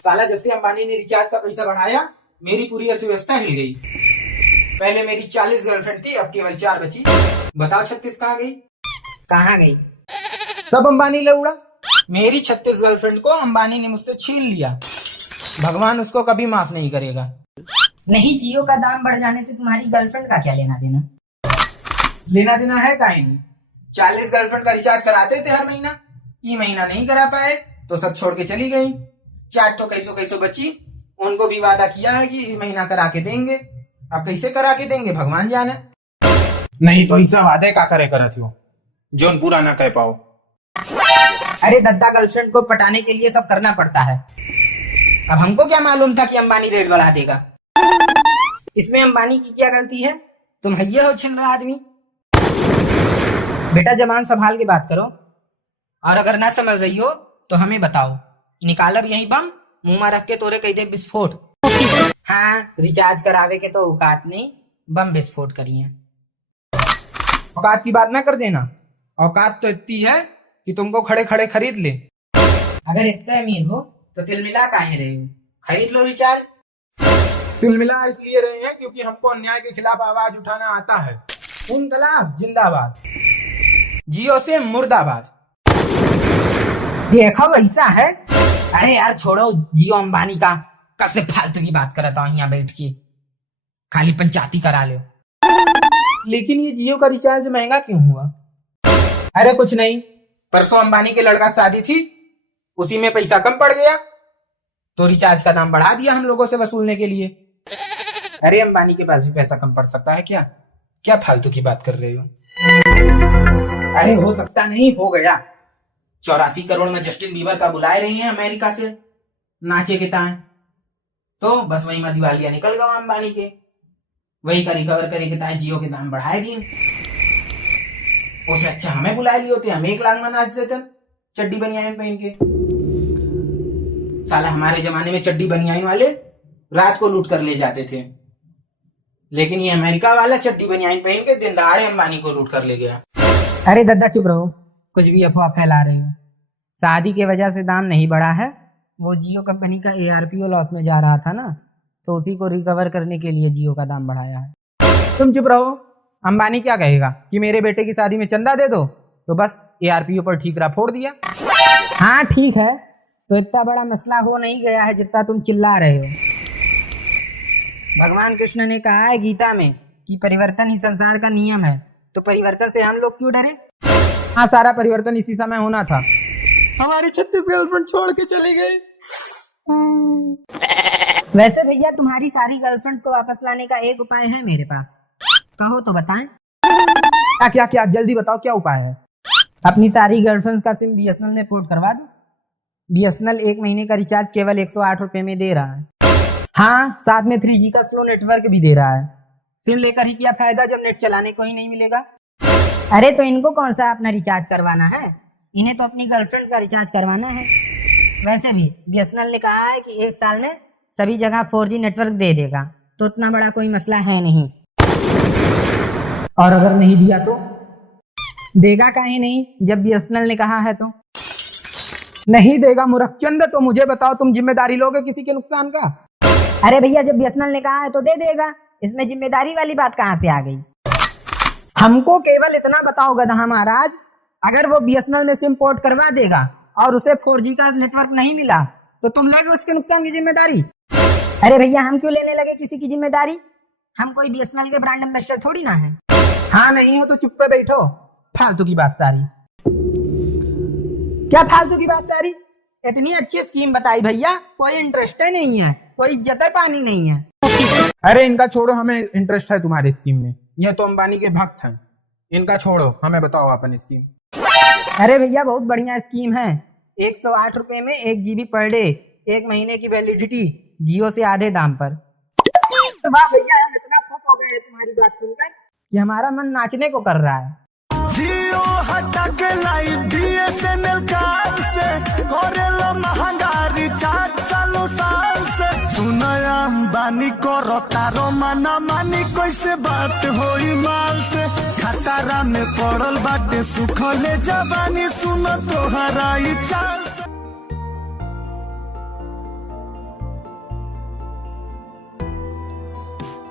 साला जब से अंबानी ने रिचार्ज का पैसा बढ़ाया मेरी पूरी अर्थव्यवस्था हिल गई। पहले मेरी 40 गर्लफ्रेंड थी, अब केवल 4 बची। बताओ 36 कहाँ गई? कहाँ गई? सब अंबानी ले उड़ा। मेरी 36 गर्लफ्रेंड को अंबानी ने मुझसे छीन लिया। भगवान उसको कभी माफ नहीं करेगा। नहीं, जियो का दाम बढ़ जाने से तुम्हारी गर्लफ्रेंड का क्या लेना देना? लेना देना है काहे नहीं। 40 गर्लफ्रेंड का रिचार्ज कराते थे हर महीना, ये महीना नहीं करा पाए तो सब छोड़ के चली गई। 4 तो कैसो बची, उनको भी वादा किया है कि इस महीना करा के देंगे। अब कैसे करा के देंगे भगवान जाने। नहीं तो ऐसा वादे का करे करत हो जो पूरा ना कह पाओ। अरे दद्दा, गर्लफ्रेंड को पटाने के लिए सब करना पड़ता है। अब हमको क्या मालूम था कि अंबानी रेट बढ़ा देगा। इसमें अंबानी की क्या गलती है? तुम हैया हो छिन रहा आदमी। बेटा जबान संभाल के बात करो। और अगर ना समझ रही हो तो हमें बताओ, निकालब यही बम मुंह में रख के तोरे कह दे विस्फोट। हाँ, रिचार्ज करावे के तो औकात नहीं, बम विस्फोट करिए। औकात की बात ना कर देना। औकात तो इतनी है कि तुमको खड़े खड़े खरीद ले। अगर इतने अमीर हो तो तिलमिला काहे रहे हो, खरीद लो रिचार्ज। तिलमिला इसलिए रहे हैं क्योंकि हमको अन्याय के खिलाफ आवाज उठाना आता है। इनकलाब जिंदाबाद, जियो से मुर्दाबाद। देखो वैसा है। अरे यार छोड़ो जियो अंबानी का, कब से फालतू की बात करता हूँ यहाँ बैठ के, खाली पंचायती करा लो। लेकिन ये जियो का रिचार्ज महंगा क्यों हुआ? अरे कुछ नहीं, परसों अंबानी के लड़का की शादी थी, उसी में पैसा कम पड़ गया तो रिचार्ज का दाम बढ़ा दिया हम लोगों से वसूलने के लिए। अरे अंबानी के पास भी पैसा कम पड़ सकता है क्या? क्या फालतू की बात कर रहे हो? अरे हो सकता नहीं, हो गया। 84 करोड़ में जस्टिन बीबर का बुलाए रहे हैं अमेरिका से नाचे के ताए, तो बस वही में दिवालिया निकल गया अंबानी के। वही का रिकवर करे के ताए जियो के दाम बढ़ाए दिए। उससे अच्छा हमें बुलाए लिए होते, हम 1 लाख में नाच देते चड्डी बनियान पहन के। साला हमारे जमाने में चड्डी बनियान वाले रात को लूट कर ले जाते थे, लेकिन ये अमेरिका वाला चड्डी बनियान पहन के दिन दहाड़े अंबानी को लूट कर ले गया। अरे दद्दा चुप रहो, कुछ भी अफवाह फैला रहे हो। शादी के वजह से दाम नहीं बढ़ा है, वो जियो कंपनी का ARPO लॉस में जा रहा था ना, तो उसी को रिकवर करने के लिए जियो का दाम बढ़ाया है। तुम चुप रहो। अंबानी क्या कहेगा कि मेरे बेटे की शादी में चंदा दे दो, तो बस ARPO पर ठीकरा फोड़ दिया। हाँ ठीक है, तो इतना बड़ा मसला हो नहीं गया है जितना तुम चिल्ला रहे हो। भगवान कृष्ण ने कहा है गीता में कि परिवर्तन ही संसार का नियम है, तो परिवर्तन से हम लोग क्यों डरे? हाँ, सारा परिवर्तन इसी समय होना था। हमारी 36 गर्लफ्रेंड छोड़ के चली गई। वैसे भैया तुम्हारी सारी गर्लफ्रेंड्स को वापस लाने का एक उपाय है मेरे पास, कहो तो बताएं। क्या क्या जल्दी बताओ, क्या उपाय है? अपनी सारी गर्लफ्रेंड्स का सिम BSNL में पोर्ट करवा दो। BSNL 1 महीने का रिचार्ज केवल 108 रुपए में दे रहा है। हाँ, साथ में 3G का स्लो नेटवर्क भी दे रहा है। सिम लेकर ही क्या फायदा जब नेट चलाने को ही नहीं मिलेगा। अरे तो इनको कौन सा अपना रिचार्ज करवाना है, इन्हें तो अपनी गर्लफ्रेंड्स का रिचार्ज करवाना है। वैसे भी BSNL ने कहा है कि 1 साल में सभी जगह 4G नेटवर्क दे देगा, तो उतना बड़ा कोई मसला है नहीं। और अगर नहीं दिया तो? देगा काहे नहीं, जब BSNL ने कहा है तो। नहीं देगा मुरक्चंद, तो मुझे बताओ तुम जिम्मेदारी लोगे किसी के नुकसान का? अरे भैया जब BSNL ने कहा है तो दे देगा, इसमें जिम्मेदारी वाली बात कहाँ से आ गई? हमको केवल इतना बताओ गधा महाराज, अगर वो BSNL में सिम पोर्ट करवा देगा और उसे 4G का नेटवर्क नहीं मिला तो तुम लोगे उसके नुकसान की जिम्मेदारी? अरे भैया हम क्यों लेने लगे किसी की जिम्मेदारी, हम कोई BSNL के ब्रांड एम्बेसडर थोड़ी ना है। हाँ नहीं हो तो चुप पे बैठो, फालतू की बात सारी। क्या फालतू की बात सारी? इतनी अच्छी स्कीम बताई भैया, कोई इंटरेस्ट ही नहीं है, कोई इज्जत पानी नहीं है। अरे इनका छोड़ो, हमें इंटरेस्ट है तुम्हारी स्कीम में। ये तो अंबानी के भक्त हैं, इनका छोड़ो, हमें बताओ अपन स्कीम। अरे भैया बहुत बढ़िया स्कीम है, 108 रुपए में 1 GB पर डे, 1 महीने की वैलिडिटी, जियो से आधे दाम पर। वाह भैया, हम इतना खुश हो गए हैं तुम्हारी बात सुनकर कि हमारा मन नाचने को कर रहा है। जियो हटा के लाई BSNL कार्ड से, करेलो महंगा रिचार्ज सालों साल से। सुनाया अंबानी करो तारो माना मानी, कैसे बात होई माल से। खतरा में पड़ल बाटे सुखले जवानी, सुन तोहरा ई चाल से। है।